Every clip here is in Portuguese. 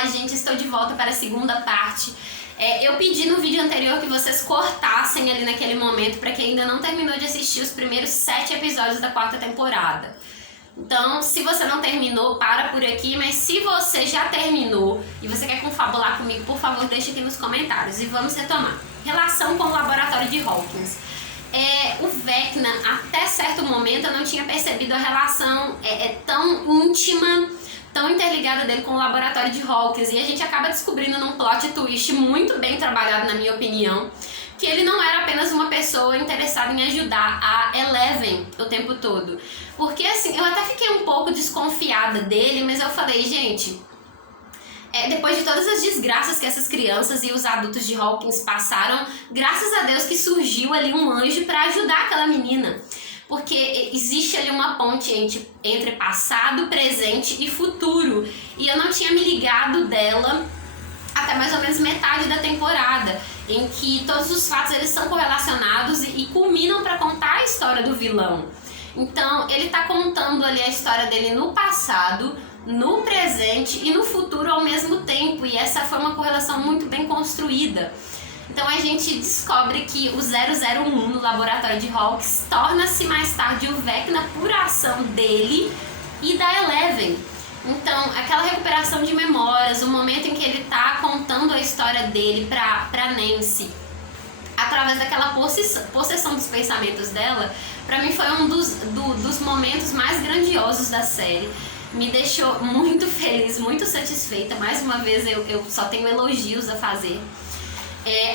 Olá, gente, estou de volta para a segunda parte. Eu pedi no vídeo anterior que vocês cortassem ali naquele momento para quem ainda não terminou de assistir os primeiros 7 episódios da 4ª temporada. Então, se você não terminou, para por aqui, mas se você já terminou e você quer confabular comigo, por favor, deixe aqui nos comentários e vamos retomar. Relação com o laboratório de Hawkins. O Vecna, até certo momento, eu não tinha percebido a relação tão íntima, tão interligada dele com o laboratório de Hawkins, e a gente acaba descobrindo num plot twist muito bem trabalhado, na minha opinião, que ele não era apenas uma pessoa interessada em ajudar a Eleven o tempo todo. Porque assim, eu até fiquei um pouco desconfiada dele, mas eu falei, gente, depois de todas as desgraças que essas crianças e os adultos de Hawkins passaram, graças a Deus que surgiu ali um anjo para ajudar aquela menina. Porque existe ali uma ponte entre passado, presente e futuro. E eu não tinha me ligado dela até mais ou menos metade da temporada, em que todos os fatos eles são correlacionados e culminam para contar a história do vilão. Então ele tá contando ali a história dele no passado, no presente e no futuro ao mesmo tempo. E essa foi uma correlação muito bem construída. Então a gente descobre que o 001 no laboratório de Hawkins torna-se mais tarde o Vecna por ação dele e da Eleven. Então aquela recuperação de memórias, o momento em que ele tá contando a história dele pra Nancy, através daquela possessão dos pensamentos dela, pra mim foi um dos momentos mais grandiosos da série. Me deixou muito feliz, muito satisfeita. Mais uma vez eu só tenho elogios a fazer.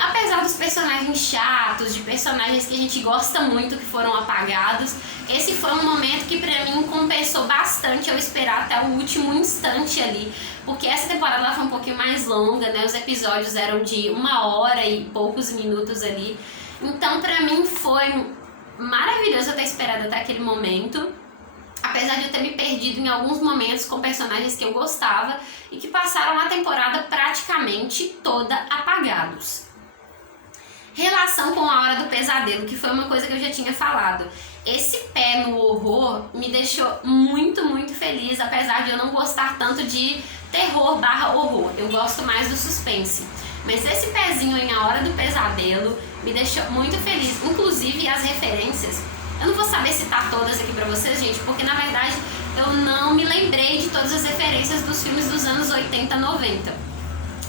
Apesar dos personagens chatos, de personagens que a gente gosta muito que foram apagados, esse foi um momento que pra mim compensou bastante eu esperar até o último instante ali, porque essa temporada ela foi um pouquinho mais longa, né? Os episódios eram de 1h e poucos minutos ali, então pra mim foi maravilhoso eu ter esperado até aquele momento. Apesar de eu ter me perdido em alguns momentos com personagens que eu gostava e que passaram a temporada praticamente toda apagados. Relação com a Hora do Pesadelo, que foi uma coisa que eu já tinha falado. Esse pé no horror me deixou muito, muito feliz, apesar de eu não gostar tanto de terror/horror. Eu gosto mais do suspense. Mas esse pezinho em A Hora do Pesadelo me deixou muito feliz. Inclusive as referências, eu não vou saber citar todas aqui pra vocês, gente, porque na verdade eu não me lembrei de todas as referências dos filmes dos anos 80, 90.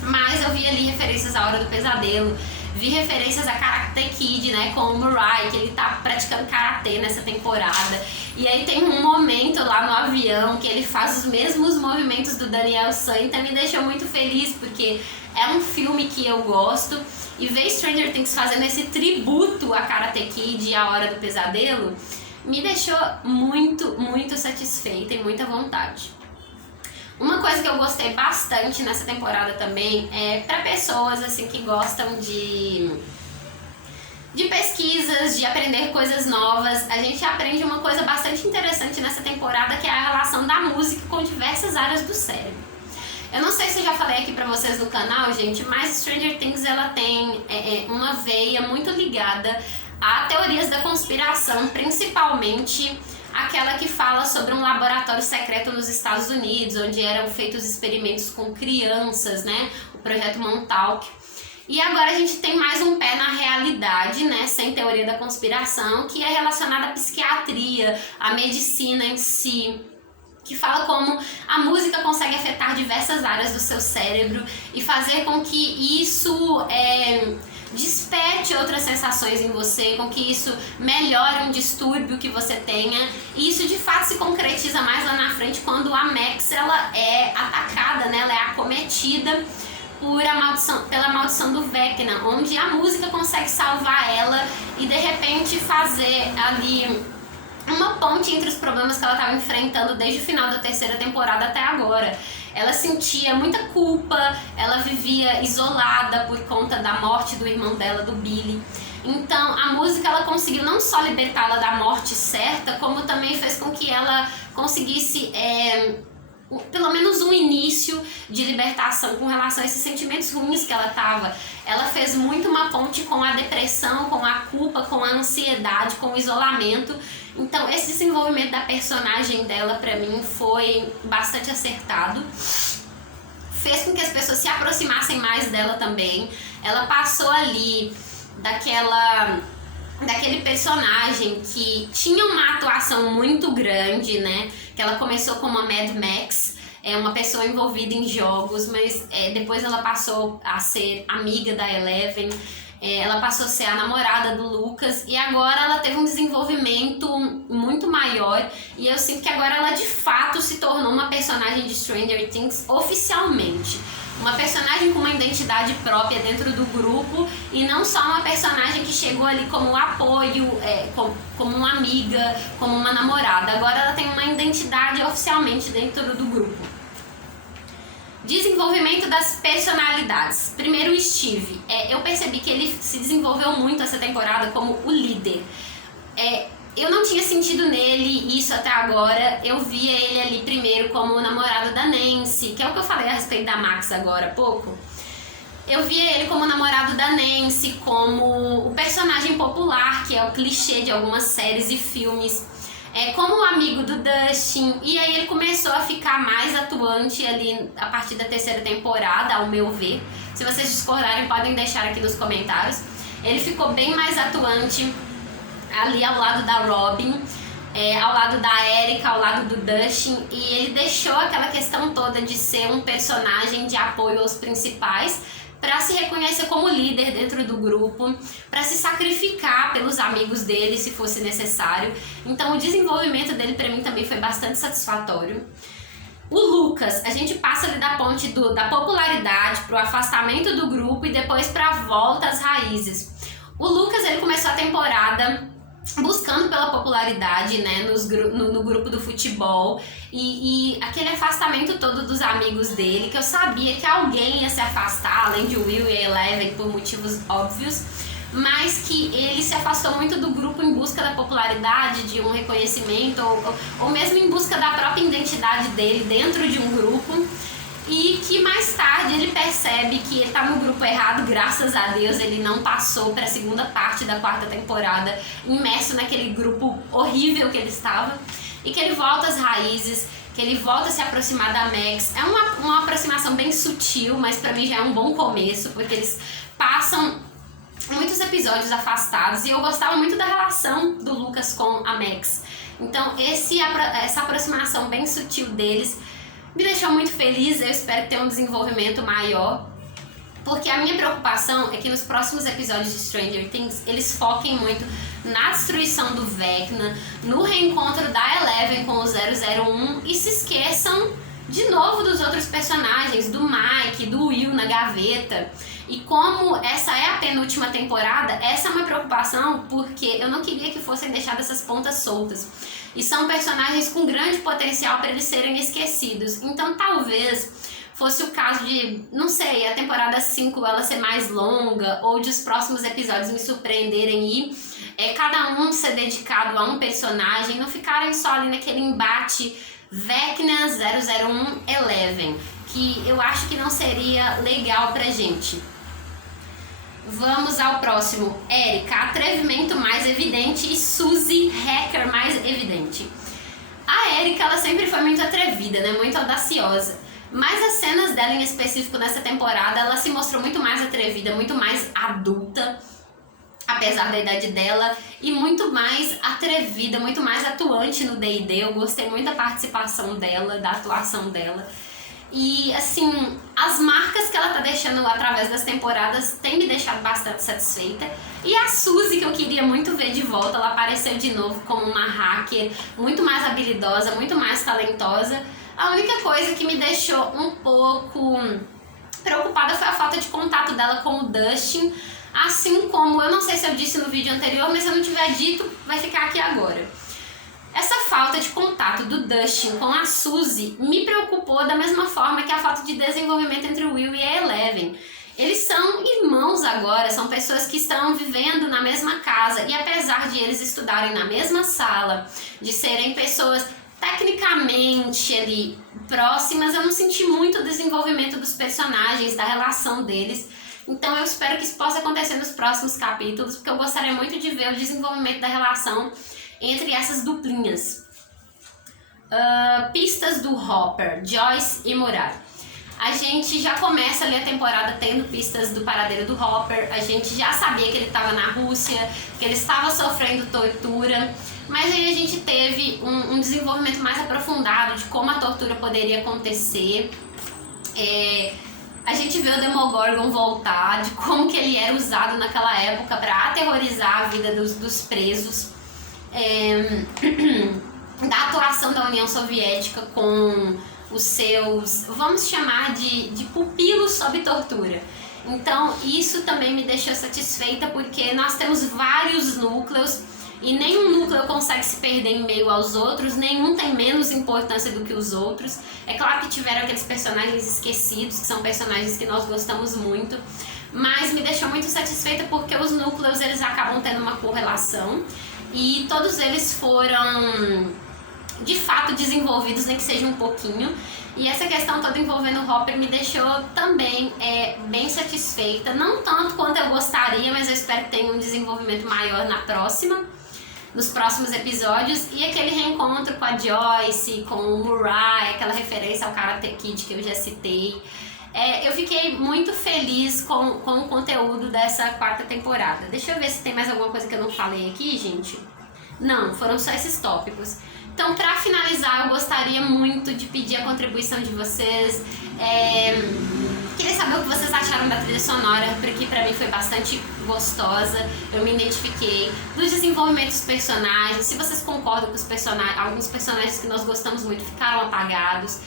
Mas eu vi ali referências à Hora do Pesadelo, vi referências a Karate Kid, né, com o Murray, que ele tá praticando karatê nessa temporada. E aí tem um momento lá no avião que ele faz os mesmos movimentos do Daniel San, então me deixou muito feliz, porque é um filme que eu gosto. E ver Stranger Things fazendo esse tributo a Karate Kid e a Hora do Pesadelo me deixou muito, muito satisfeita e muita vontade. Uma coisa que eu gostei bastante nessa temporada também é para pessoas assim que gostam de pesquisas, de aprender coisas novas. A gente aprende uma coisa bastante interessante nessa temporada, que é a relação da música com diversas áreas do cérebro. Eu não sei se eu já falei aqui pra vocês no canal, gente, mas Stranger Things ela tem uma veia muito ligada a teorias da conspiração, principalmente aquela que fala sobre um laboratório secreto nos Estados Unidos, onde eram feitos experimentos com crianças, né? O projeto Montauk. E agora a gente tem mais um pé na realidade, né? Sem teoria da conspiração, que é relacionada à psiquiatria, à medicina em si, que fala como a música consegue afetar diversas áreas do seu cérebro e fazer com que isso desperte outras sensações em você, com que isso melhore um distúrbio que você tenha. E isso de fato se concretiza mais lá na frente quando a Max ela é atacada, né? Ela é acometida pela maldição do Vecna, onde a música consegue salvar ela e de repente fazer ali uma ponte entre os problemas que ela estava enfrentando desde o final da 3ª temporada até agora. Ela sentia muita culpa, ela vivia isolada por conta da morte do irmão dela, do Billy. Então a música ela conseguiu não só libertá-la da morte certa, como também fez com que ela conseguisse pelo menos um início de libertação com relação a esses sentimentos ruins que ela estava. Ela fez muito uma ponte com a depressão, com a culpa, com a ansiedade, com o isolamento. Então esse desenvolvimento da personagem dela pra mim foi bastante acertado. Fez com que as aproximassem mais dela também. Ela passou ali daquele personagem que tinha uma atuação muito grande, né? Que ela começou como a Mad Max, uma pessoa envolvida em jogos, mas depois ela passou a ser amiga da Eleven, ela passou a ser a namorada do Lucas, e agora ela teve um desenvolvimento muito maior, e eu sinto que agora ela de fato se tornou uma personagem de Stranger Things oficialmente. Uma personagem com uma identidade própria dentro do grupo, e não só uma personagem que chegou ali como um apoio, como uma amiga, como uma namorada. Agora ela tem uma identidade oficialmente dentro do grupo. Desenvolvimento das personalidades. Primeiro, o Steve. Eu percebi que ele se desenvolveu muito essa temporada como o líder. Eu não tinha sentido nele isso até agora. Eu via ele ali primeiro como o namorado da Nancy, que é o que eu falei a respeito da Max agora há pouco. Eu via ele como o namorado da Nancy, como o personagem popular, que é o clichê de algumas séries e filmes, como o amigo do Dustin. E aí ele começou a ficar mais atuante ali a partir da terceira temporada, ao meu ver. Se vocês discordarem, podem deixar aqui nos comentários. Ele ficou bem mais atuante ali ao lado da Robin, ao lado da Erica, ao lado do Dustin, e ele deixou aquela questão toda de ser um personagem de apoio aos principais para se reconhecer como líder dentro do grupo, para se sacrificar pelos amigos dele se fosse necessário. Então o desenvolvimento dele para mim também foi bastante satisfatório. O Lucas, a gente passa ali da ponte da popularidade para o afastamento do grupo e depois para a volta às raízes. O Lucas, ele começou a temporada buscando pela popularidade, né, no grupo do futebol, e aquele afastamento todo dos amigos dele, que eu sabia que alguém ia se afastar, além de Will e Eleven, por motivos óbvios, mas que ele se afastou muito do grupo em busca da popularidade, de um reconhecimento, ou mesmo em busca da própria identidade dele dentro de um grupo. E que mais tarde ele percebe que ele tá no grupo errado, graças a Deus ele não passou para a segunda parte da quarta temporada imerso naquele grupo horrível que ele estava, e que ele volta às raízes, que ele volta a se aproximar da Max. É uma aproximação bem sutil, mas para mim já é um bom começo, porque eles passam muitos episódios afastados, e eu gostava muito da relação do Lucas com a Max. Então essa aproximação bem sutil deles me deixou muito feliz. Eu espero ter um desenvolvimento maior, porque a minha preocupação é que nos próximos episódios de Stranger Things eles foquem muito na destruição do Vecna, no reencontro da Eleven com o 001, e se esqueçam de novo dos outros personagens, do Mike, do Will na gaveta. E como essa é a penúltima temporada, essa é uma preocupação, porque eu não queria que fossem deixadas essas pontas soltas. E são personagens com grande potencial para eles serem esquecidos. Então talvez fosse o caso de, não sei, a temporada 5 ela ser mais longa, ou de os próximos episódios me surpreenderem e cada um ser dedicado a um personagem, não ficarem só ali naquele embate Vecna 001 Eleven, que eu acho que não seria legal pra gente. Vamos ao próximo. Erika, atrevimento mais evidente, e Suzy, hacker mais evidente. A Erika, ela sempre foi muito atrevida, né? Muito audaciosa. Mas as cenas dela em específico nessa temporada, ela se mostrou muito mais atrevida, muito mais adulta, apesar da idade dela, e muito mais atrevida, muito mais atuante no D&D. Eu gostei muito da participação dela, da atuação dela. E, assim, as marcas que ela tá deixando através das temporadas tem me deixado bastante satisfeita. E a Suzy, que eu queria muito ver de volta, ela apareceu de novo como uma hacker muito mais habilidosa, muito mais talentosa. A única coisa que me deixou um pouco preocupada foi a falta de contato dela com o Dustin. Assim como, eu não sei se eu disse no vídeo anterior, mas se eu não tiver dito, vai ficar aqui agora. Essa falta de contato do Dustin com a Suzy me preocupou da mesma forma que a falta de desenvolvimento entre o Will e a Eleven. Eles são irmãos agora, são pessoas que estão vivendo na mesma casa, e apesar de eles estudarem na mesma sala, de serem pessoas tecnicamente ali próximas, eu não senti muito o desenvolvimento dos personagens, da relação deles. Então eu espero que isso possa acontecer nos próximos capítulos, porque eu gostaria muito de ver o desenvolvimento da relação entre essas duplinhas. Pistas do Hopper, Joyce e Murad. A gente já começa ali a temporada tendo pistas do paradeiro do Hopper, a gente já sabia que ele estava na Rússia, que ele estava sofrendo tortura, mas aí a gente teve um desenvolvimento mais aprofundado de como a tortura poderia acontecer. A gente vê o Demogorgon voltar, de como que ele era usado naquela época para aterrorizar a vida dos presos, da atuação da União Soviética com os seus, vamos chamar de pupilos sob tortura. Então isso também me deixou satisfeita, porque nós temos vários núcleos e nenhum núcleo consegue se perder em meio aos outros, nenhum tem menos importância do que os outros. É claro que tiveram aqueles personagens esquecidos, que são personagens que nós gostamos muito, mas me deixou muito satisfeita porque os núcleos eles acabam tendo uma correlação e todos eles foram de fato desenvolvidos, nem que seja um pouquinho. E essa questão toda envolvendo o Hopper me deixou também bem satisfeita, não tanto quanto eu gostaria, mas eu espero que tenha um desenvolvimento maior nos próximos episódios. E aquele reencontro com a Joyce, com o Murray, aquela referência ao Karate Kid que eu já citei. Eu fiquei muito feliz com o conteúdo dessa quarta temporada. Deixa eu ver se tem mais alguma coisa que eu não falei aqui, gente. Não, foram só esses tópicos. Então, para finalizar, eu gostaria muito de pedir a contribuição de vocês. Queria saber o que vocês acharam da trilha sonora, porque pra mim foi bastante gostosa, eu me identifiquei. Do desenvolvimento dos personagens, se vocês concordam com alguns personagens que nós gostamos muito ficaram apagados.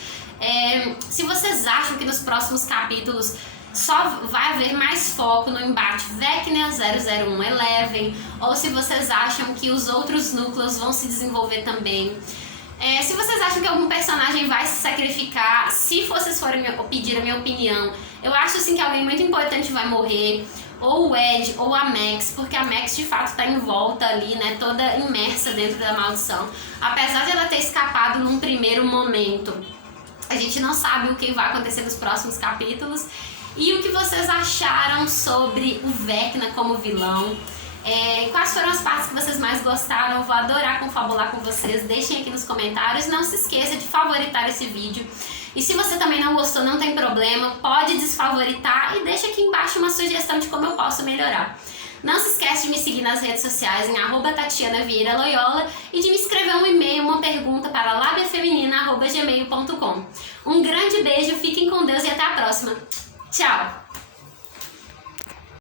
Se vocês acham que nos próximos capítulos só vai haver mais foco no embate Vecna 001 Eleven, ou se vocês acham que os outros núcleos vão se desenvolver também. Se vocês acham que algum personagem vai se sacrificar, se vocês forem pedir a minha opinião, eu acho assim que alguém muito importante vai morrer, ou o Ed ou a Max, porque a Max de fato está em volta ali, né, toda imersa dentro da maldição. Apesar de ela ter escapado num primeiro momento, a gente não sabe o que vai acontecer nos próximos capítulos. E o que vocês acharam sobre o Vecna como vilão? Quais foram as partes que vocês mais gostaram? Eu vou adorar confabular com vocês. Deixem aqui nos comentários. Não se esqueça de favoritar esse vídeo. E se você também não gostou, não tem problema. Pode desfavoritar e deixa aqui embaixo uma sugestão de como eu posso melhorar. Não se esquece de me seguir nas redes sociais em @TatianaVieiraLoyola e de me escrever um e-mail, uma pergunta para labiafeminina@gmail.com. Um grande beijo, fiquem com Deus e até a próxima. Tchau!